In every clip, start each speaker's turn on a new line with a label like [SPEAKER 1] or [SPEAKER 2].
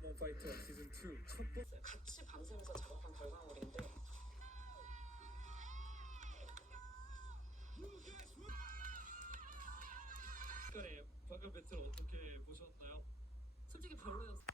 [SPEAKER 1] 스트리머 파이터 시즌 2 첫 번째
[SPEAKER 2] 같이 방송에서 작업한 결과물인데.
[SPEAKER 1] 시간에 방금 배틀 어떻게 보셨나요?
[SPEAKER 2] 솔직히 별로였어.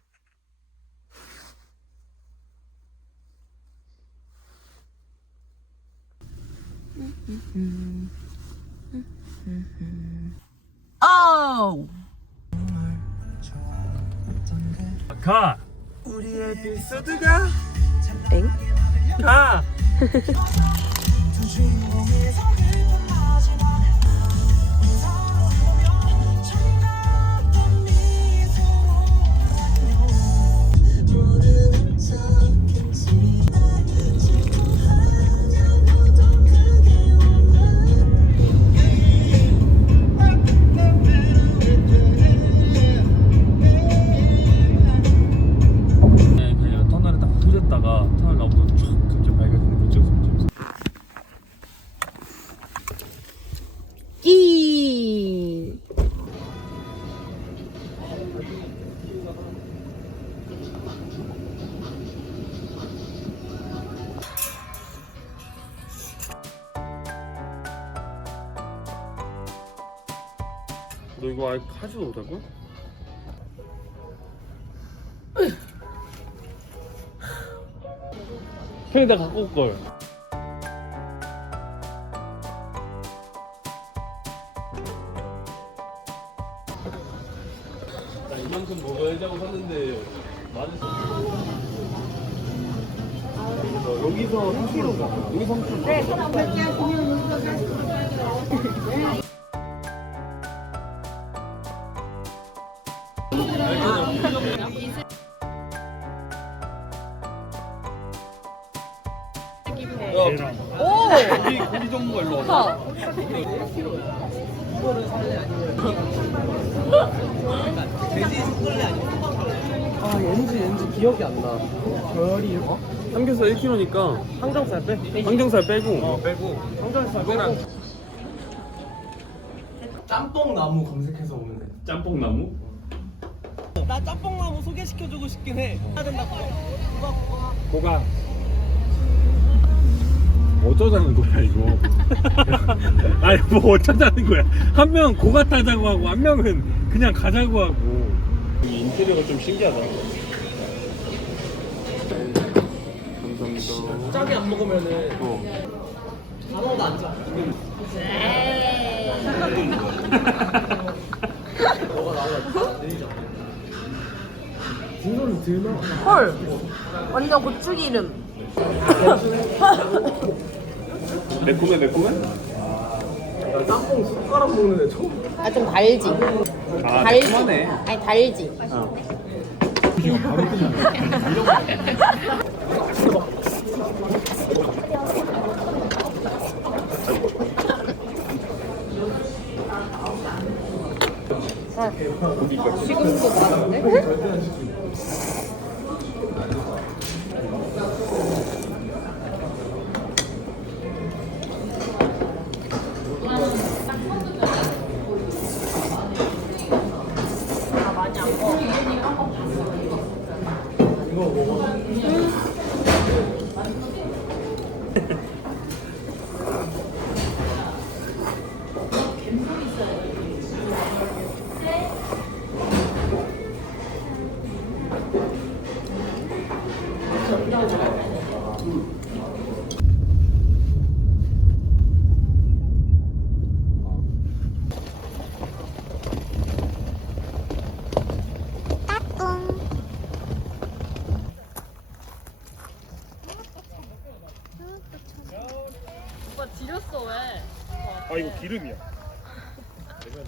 [SPEAKER 1] 가! 우리 에피소드가 엥? 가! 자주 못하고? 그냥 나 갖고 올걸. 나 이만큼 먹어야지 하고 샀는데 여기서 3kg 여기서 3kg 네, 그럼 몇개
[SPEAKER 3] 하시면 여기서 40kg 기억이 안 나. 별이 어?
[SPEAKER 1] 삼겹살 1kg니까
[SPEAKER 3] 항정살 빼?
[SPEAKER 1] 항정살 빼고
[SPEAKER 3] 어 빼고 항정살 빼랑 짬뽕 나무 검색해서 오면 돼.
[SPEAKER 1] 짬뽕 나무?
[SPEAKER 3] 나 짬뽕 나무 소개시켜주고 싶긴 해. 해야 된다.
[SPEAKER 1] 고가 어쩌자는 거야 이거 아니 뭐 어쩌자는 거야 한 명은 고가 타자고 하고 한 명은 그냥 가자고 하고 이 인테리어가 좀 신기하다 감사합니다
[SPEAKER 3] 짬이 안 먹으면은
[SPEAKER 1] 어.
[SPEAKER 3] 단어도 안 짜. 너가 나보다 느리잖아. 진솔은 들나?
[SPEAKER 4] 헐. 완전 고추기름.
[SPEAKER 1] 매콤해 매콤해?
[SPEAKER 3] 나 짬뽕 숟가락 먹는 애 처음.
[SPEAKER 4] 아 좀 달지.
[SPEAKER 1] 아
[SPEAKER 4] 달지.
[SPEAKER 1] 매콤하네
[SPEAKER 4] 아니 달지. 지금도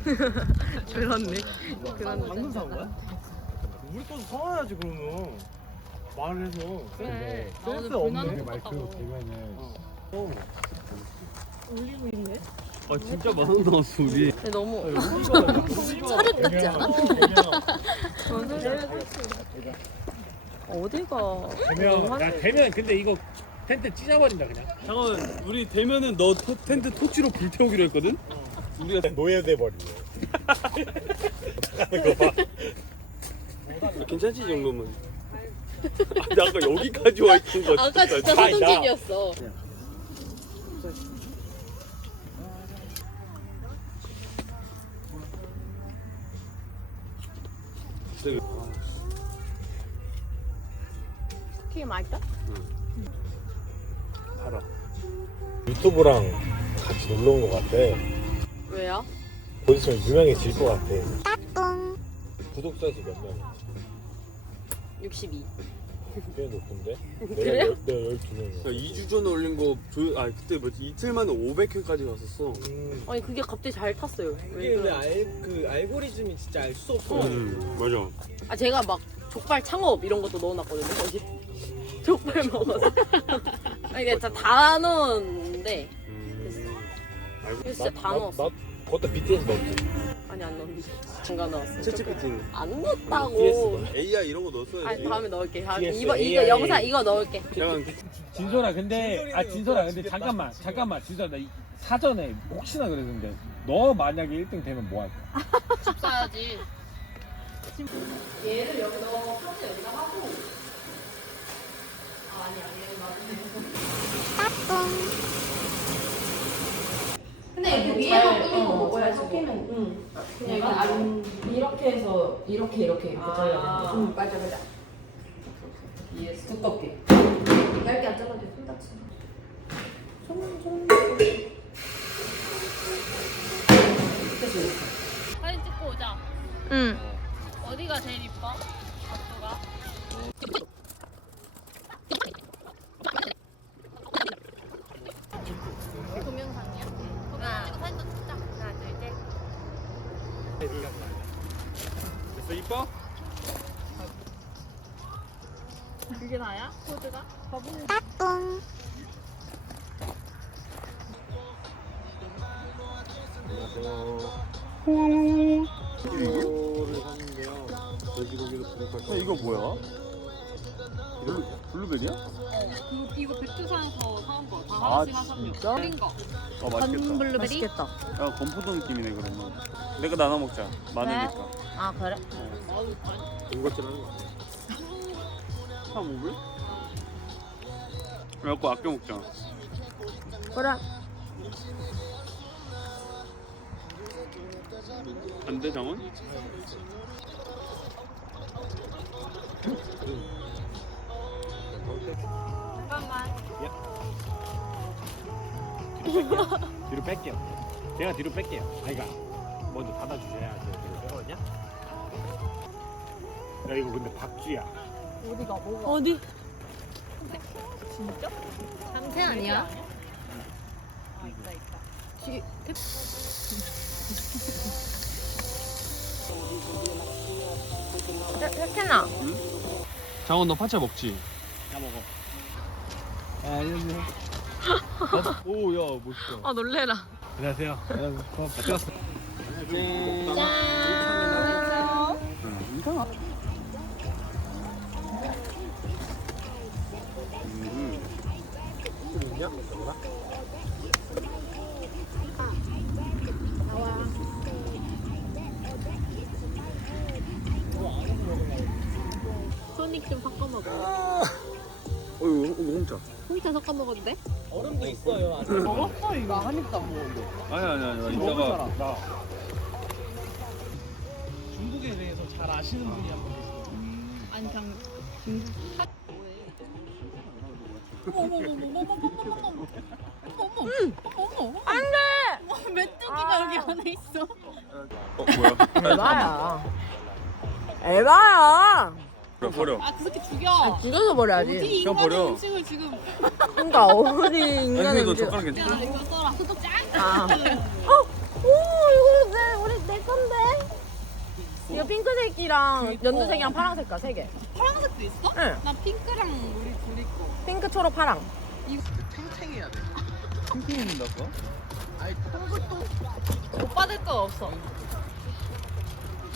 [SPEAKER 4] 그렇네.
[SPEAKER 3] 방금 사온 거야? 우리 것도 사와야지 그러면. 말을 해서.
[SPEAKER 2] 그래. 나 오늘
[SPEAKER 3] 센스
[SPEAKER 2] 불나는
[SPEAKER 3] 없네.
[SPEAKER 2] 것 같다고.
[SPEAKER 3] 어.
[SPEAKER 1] 아 진짜 많은 나왔어 우리
[SPEAKER 4] 근데 너무
[SPEAKER 3] 이거
[SPEAKER 4] 차렷 같지 않아? 어디가?
[SPEAKER 5] 대면 야 대면 근데 이거 텐트 찢어버린다 그냥
[SPEAKER 1] 잠깐만 우리 되면은 너 토- 텐트 토치로 불태우기로 했거든?
[SPEAKER 5] 우리가 노예돼 버리네
[SPEAKER 1] 괜찮지 이 정도면 아, 나 아까 여기까지 와 있던 거
[SPEAKER 4] 아까 진짜
[SPEAKER 5] 다 있다.
[SPEAKER 4] 소동진이었어.
[SPEAKER 1] 되게-
[SPEAKER 4] 키 맛있다?
[SPEAKER 1] 알아
[SPEAKER 5] 유튜브랑 같이 놀러 온것 같아
[SPEAKER 4] 왜요?
[SPEAKER 5] 곧 있으면 유명해질 것 같아 구독자 수몇 명?
[SPEAKER 4] 62.
[SPEAKER 5] 꽤 높은데?
[SPEAKER 4] 그래요?
[SPEAKER 5] 내가 12명이야
[SPEAKER 1] 2주 전에 올린 거 조... 아 그때 뭐지 이틀 만에 500회까지 갔었어
[SPEAKER 4] 아니 그게 갑자기 잘 탔어요. 왜
[SPEAKER 3] 이게 근데
[SPEAKER 4] 그래?
[SPEAKER 3] 알, 그 알고리즘이 진짜 알 수 없어.
[SPEAKER 1] 음 맞아
[SPEAKER 4] 아 제가 막 족발 창업 이런 것도 넣어놨거든요. 거기 족발 먹어서. 아니 이게 진짜 다 넣었는데
[SPEAKER 1] 음... 알고
[SPEAKER 4] 이거 진짜 다 넣었어.
[SPEAKER 5] 나 그것도 BTS 넣었지
[SPEAKER 4] 아니 안 넣었는데 잠깐 넣었어.
[SPEAKER 1] 채찌피팅
[SPEAKER 4] 안 넣었다고.
[SPEAKER 1] AI 이런 거 넣었어야지
[SPEAKER 4] 아니 다음에 넣을게. 다음에
[SPEAKER 5] DS,
[SPEAKER 4] 이거 이거
[SPEAKER 5] AI.
[SPEAKER 4] 영상 이거 넣을게.
[SPEAKER 5] 진솔아 근데 아 진솔아 근데 잠깐만 잠깐만 진솔아 나 이- 사전에 혹시나 그랬는데 너 만약에 1등 되면 뭐 할 거야?
[SPEAKER 6] 집 사야지.
[SPEAKER 4] 얘를 여기다 편지 여기다 하고. 아 아니 아니 근데 이렇게 위에만 뿌리고 먹어야지. 응. 그냥 이건 안 이렇게 해서 이렇게 이렇게 이렇게 잘라야 돼. 응 맞아 맞아. 이해했어. 두껍게. 얇게 안 잘라도 손 다치. 손 손.
[SPEAKER 6] 사진 찍고 오자.
[SPEAKER 4] 응.
[SPEAKER 6] 어디가 제일 이뻐?
[SPEAKER 1] 돼지고기도 부족할
[SPEAKER 5] 이거 뭐야? 블루, 블루베리야?
[SPEAKER 6] 그 이거 백두산에서 사온 거. 다
[SPEAKER 5] 아,
[SPEAKER 6] 하나씩 하셨네요.
[SPEAKER 5] 진짜?
[SPEAKER 6] 끓인 거.
[SPEAKER 1] 어 맛있겠다
[SPEAKER 6] 블루베리?
[SPEAKER 4] 맛있겠다.
[SPEAKER 1] 야 건포도 느낌이네 그러면 내가 나눠 먹자 많으니까
[SPEAKER 4] 아 그래?
[SPEAKER 1] 이것들 하는 거한 5불? 그래갖고 아껴 먹자
[SPEAKER 4] 그래.
[SPEAKER 1] 안 돼 장원?
[SPEAKER 6] 잠깐만.
[SPEAKER 5] 뒤로 뺄게요 제가 뒤로 뺄게요 아이가 먼저 닫아주셔야 제가 뒤로 빼거든요 야 이거 근데 박쥐야
[SPEAKER 6] 어디가 뭐가?
[SPEAKER 4] 어디?
[SPEAKER 6] 장새 아니야? 아 있다 있다.
[SPEAKER 4] 혜태나.
[SPEAKER 1] 장원 너 파채 먹지?
[SPEAKER 5] 다 먹어.
[SPEAKER 1] 오야 멋있다.
[SPEAKER 4] 아 놀래라.
[SPEAKER 5] 안녕하세요. 어, 찍었어
[SPEAKER 6] 소닉 좀 섞어 먹어.
[SPEAKER 1] 어 이거 이거 홍차
[SPEAKER 6] 홍차 섞어 먹어도 돼?
[SPEAKER 3] 얼음도 있어요. 아직.
[SPEAKER 4] 먹었어 이거 하니까 뭐.
[SPEAKER 1] 아니 아니 아니 이따가
[SPEAKER 5] 나
[SPEAKER 3] 중국에 대해서 잘 아시는 분이 한 분 계시더라고요.
[SPEAKER 6] 아니 그냥 중국 핫 메뚜기가 여기 안에 있어.
[SPEAKER 1] 어 뭐야?
[SPEAKER 4] 에바야. 에바야.
[SPEAKER 1] 버려 버려
[SPEAKER 6] 아그 새끼 죽여.
[SPEAKER 4] 죽여서 버려야지.
[SPEAKER 6] 어디
[SPEAKER 1] 그냥
[SPEAKER 6] 인간의
[SPEAKER 1] 버려.
[SPEAKER 6] 음식을 지금
[SPEAKER 4] 그러니까 어디
[SPEAKER 1] 아니
[SPEAKER 4] 인간은
[SPEAKER 1] 너
[SPEAKER 4] 이제-
[SPEAKER 1] 젓가락 괜찮아?
[SPEAKER 6] 야 이거 써라. 소독 짱.
[SPEAKER 4] 아. 어, 오 이거 내 우리 내 건데. 이거 핑크색이랑 연두색이랑 파란색깔 세 개.
[SPEAKER 6] 파란색도 있어?
[SPEAKER 4] 응.
[SPEAKER 6] 나 핑크랑 우리 둘 있고.
[SPEAKER 4] 핑크, 초록, 파랑.
[SPEAKER 3] 탱탱해야 돼. 아이 콩것도
[SPEAKER 6] 못 받을 거 없어.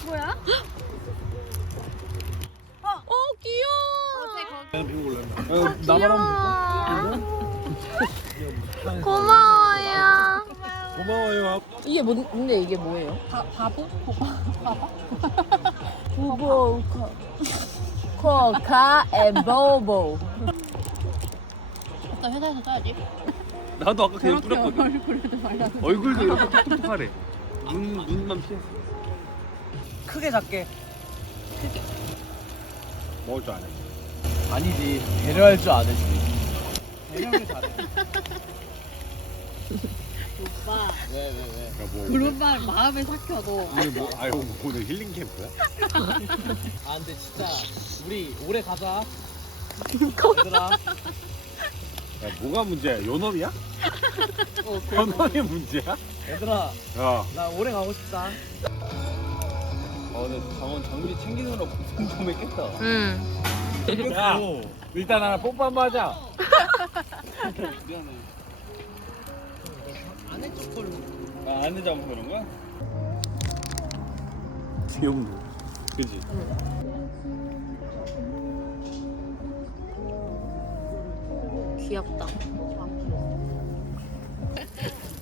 [SPEAKER 6] 뭐야?
[SPEAKER 4] 어 귀여워.
[SPEAKER 6] 고마워요.
[SPEAKER 5] 고마워요.
[SPEAKER 4] 이게 뭔, 근데 이게 뭐예요? 바, 바보? 바보? 부보, 코, 카, 에, 보보.
[SPEAKER 6] 나 회사에서 써야지.
[SPEAKER 5] 나도 아까 그냥 뿌렸거든. 얼굴도 이렇게 톡톡하래. 눈 눈만 피했어.
[SPEAKER 3] 크게 작게.
[SPEAKER 5] 먹을 줄 아네.
[SPEAKER 3] 아니지. 배려할 줄 아네 지금. 배려를 잘해.
[SPEAKER 6] 오빠.
[SPEAKER 3] 왜왜 왜?
[SPEAKER 5] 그러니까 뭐
[SPEAKER 6] 그런 말 마음에 삭혀 너.
[SPEAKER 5] 오늘 뭐 아유 뭐 오늘 힐링 캠프야?
[SPEAKER 3] 아 근데 진짜 우리 오래 가자. 얘들아.
[SPEAKER 5] 야, 뭐가 문제야? 연업이야? 연업이 문제야?
[SPEAKER 3] 얘들아
[SPEAKER 5] 야.
[SPEAKER 3] 나 오래 가고 싶다.
[SPEAKER 1] 어 근데 장원 장비 챙기느라 고생 좀 했겠다
[SPEAKER 6] 응.
[SPEAKER 5] 야. 일단 하나 뽀뽀 한번 하자.
[SPEAKER 1] 미안해
[SPEAKER 3] 안에 쪽 걸로.
[SPEAKER 1] 아 안에 잡은 그런 거야?
[SPEAKER 5] 귀염도. 그지?
[SPEAKER 6] 귀엽다.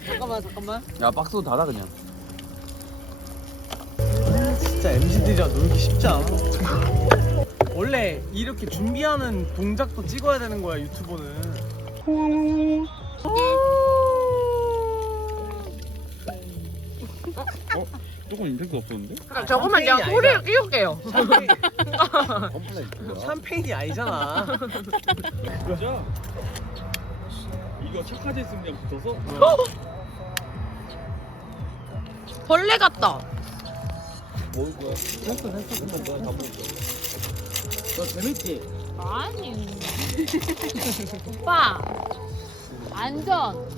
[SPEAKER 3] 잠깐만 잠깐만.
[SPEAKER 1] 야 박스도 닫아 그냥
[SPEAKER 3] 진짜 MZ들이랑 놀기 쉽지 않아. 원래 이렇게 준비하는 동작도 찍어야 되는 거야 유튜버는.
[SPEAKER 5] 조금 임팩트 없었는데?
[SPEAKER 6] 저거만
[SPEAKER 3] 그냥
[SPEAKER 6] 그냥
[SPEAKER 3] 소리를
[SPEAKER 6] 소리를 끼울게요.
[SPEAKER 3] 샴페인. 샴페인이 아니잖아.
[SPEAKER 5] 진짜? 이거 착하지 있으면 그냥 붙어서?
[SPEAKER 6] 벌레 같다.
[SPEAKER 1] 먹을 거야 됐어 됐어 그만 너다 먹을 거야
[SPEAKER 3] 너 재밌지?
[SPEAKER 6] 아니. 오빠. 안전.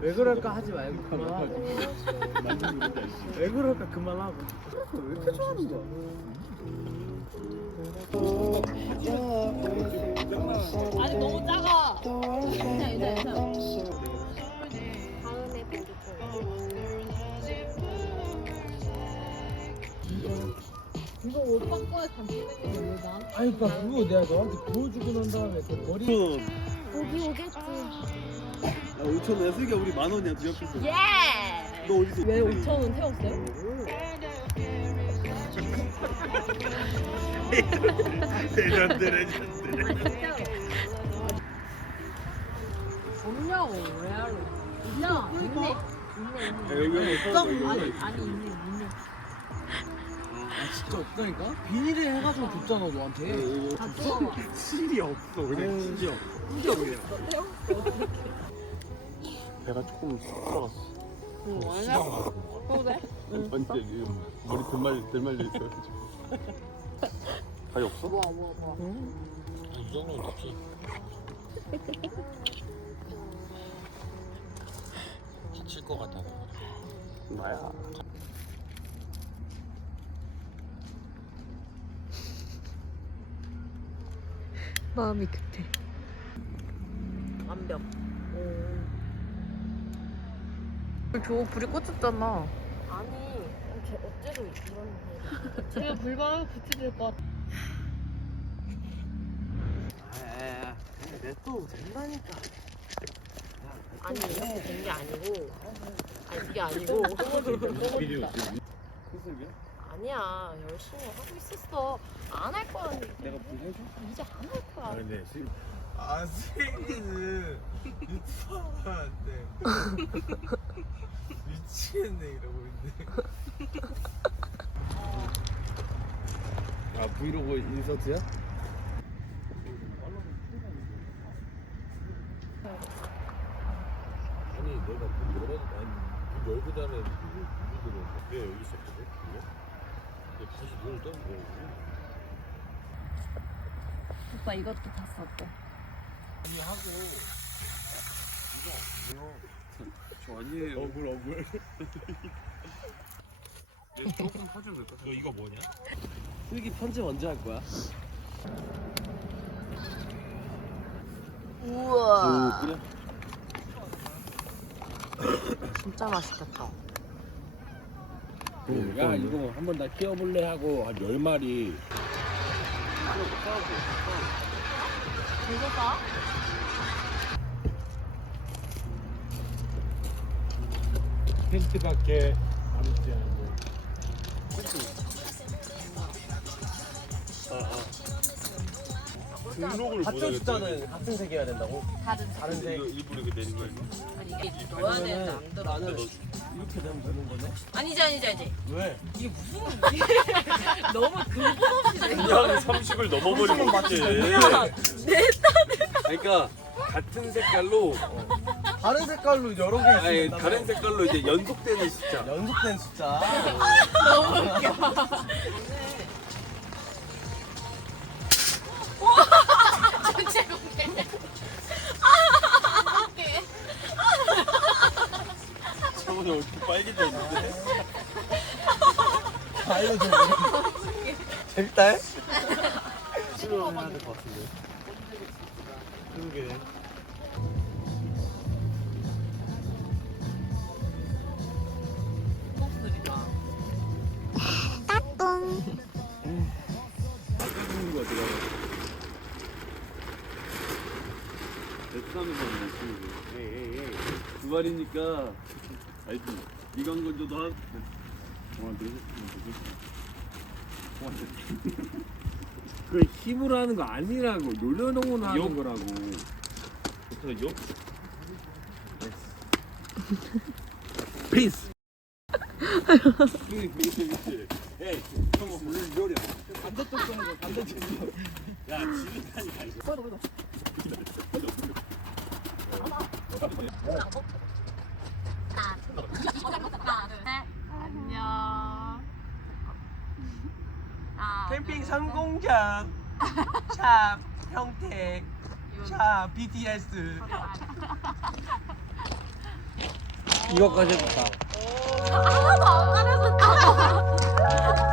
[SPEAKER 3] 왜 그럴까 하지 말고 그만하고. 왜 그럴까 그만하고. 왜 이렇게 좋아하는 거야?
[SPEAKER 6] 아니 너무 작아. 괜찮아 괜찮아 괜찮아. 이거 오빠 거에 담기는 게 뭐야?
[SPEAKER 3] 아니 그니까 그거 내가 너한테 보여주고 난 다음에 그 머리
[SPEAKER 6] 오기 오겠지.
[SPEAKER 5] 야 5천 원 슬기야 우리 만 원이야 네 옆에서.
[SPEAKER 6] 예.
[SPEAKER 5] 너 어디서?
[SPEAKER 6] 왜 5천 원 태웠어요?
[SPEAKER 5] 레전드 레전드.
[SPEAKER 6] 없냐고 왜 하러? 있나? 있네. 있네 있네.
[SPEAKER 5] 야, 여기
[SPEAKER 6] 아니 아니 있네 있네.
[SPEAKER 3] 아 진짜 없다니까? 비닐에 해가지고 줬잖아 너한테
[SPEAKER 6] 다 써.
[SPEAKER 5] 실이 없어 그냥 진짜. 진짜 그냥. 배가 조금 들어갔어.
[SPEAKER 6] 응 맞아. 그래?
[SPEAKER 5] 완전 이 머리 들말 들말려 있어가지고. 다리 없어?
[SPEAKER 6] 와와 와.
[SPEAKER 5] 이 정도는 됐지. 다칠 것 같아. 나야.
[SPEAKER 6] 마음이 급해. 완벽. 저 불이 꽂혔잖아. 아니, 어째도 이런. 제가 불만 붙여줄 것 같아.
[SPEAKER 3] 아, 내또 된다니까
[SPEAKER 6] 아니, 이렇게 된 게 아니고. 아니, 그게 아니고. 아니야, 열심히 하고 있었어. 안 할 거야.
[SPEAKER 5] 내가 보내줘.
[SPEAKER 6] 이제 안 할 거야.
[SPEAKER 5] 아 근데 실-
[SPEAKER 3] 아 슬기는 유튜버한테 미치겠네 이러고 있네
[SPEAKER 1] 아 브이로그 인서트야?
[SPEAKER 5] 아니 내가 문 열어 아니 문 열고 전에 누구들은 왜 여기 있었거든? 이거? 근데 다시 문을 떠는 거야.
[SPEAKER 6] 오빠 이것도 다 썼대.
[SPEAKER 5] 저 아니에요. 억울 억울. 조금 사주면 될까? 너 이거 뭐냐?
[SPEAKER 3] 슬기 편집 언제 할 거야?
[SPEAKER 6] 우와.
[SPEAKER 5] 그래.
[SPEAKER 6] 진짜 맛있겠다.
[SPEAKER 1] 그, 야 이거 한번 다 키워볼래 하고 한 열 마리
[SPEAKER 4] 긁었어?
[SPEAKER 1] 텐트 밖에 안 있지 않고 등록을
[SPEAKER 3] 같은 숫자는 같은 색이어야 된다고?
[SPEAKER 4] 다른
[SPEAKER 3] 다른 색.
[SPEAKER 1] 일부러 이렇게 내는 거야 이거?
[SPEAKER 4] 아니 이게 넣어야? 되는데 안 들어
[SPEAKER 3] 나는 이렇게 되면 되는 거네?
[SPEAKER 4] 아니지 아니지 아니지.
[SPEAKER 3] 왜?
[SPEAKER 4] 이게 무슨 너무 근본 없이 내
[SPEAKER 1] 그냥 30을 넘어버리면 어떡해
[SPEAKER 4] 내
[SPEAKER 1] 그러니까 같은 색깔로
[SPEAKER 3] 다른 색깔로 여러 개
[SPEAKER 1] 아니
[SPEAKER 3] 있으면
[SPEAKER 1] 다른 색깔로 이제 연속되는 숫자.
[SPEAKER 3] 연속된 숫자.
[SPEAKER 4] 너무 웃겨
[SPEAKER 3] 알려줘 재밌다 해? 출연해야 될것 같은데 그러게
[SPEAKER 1] 친구 에이 에이 두 마리니까 알지 이건 건져도 한 그 힘으로 하는 거 아니라고 놀려놓고 하는 거라고. 욕? 피스 그게 그게 재밌지 에이 형 오늘 요리야
[SPEAKER 3] 반대쪽 쏘는 거 반대쪽
[SPEAKER 1] 야 지금까지 이거
[SPEAKER 4] 하나 둘 셋 안녕 하나,
[SPEAKER 3] 캠핑
[SPEAKER 4] 둘,
[SPEAKER 3] 상공장 샵 평택 샵 BTS 이거까지
[SPEAKER 4] 셋. 하나도 안 가려졌다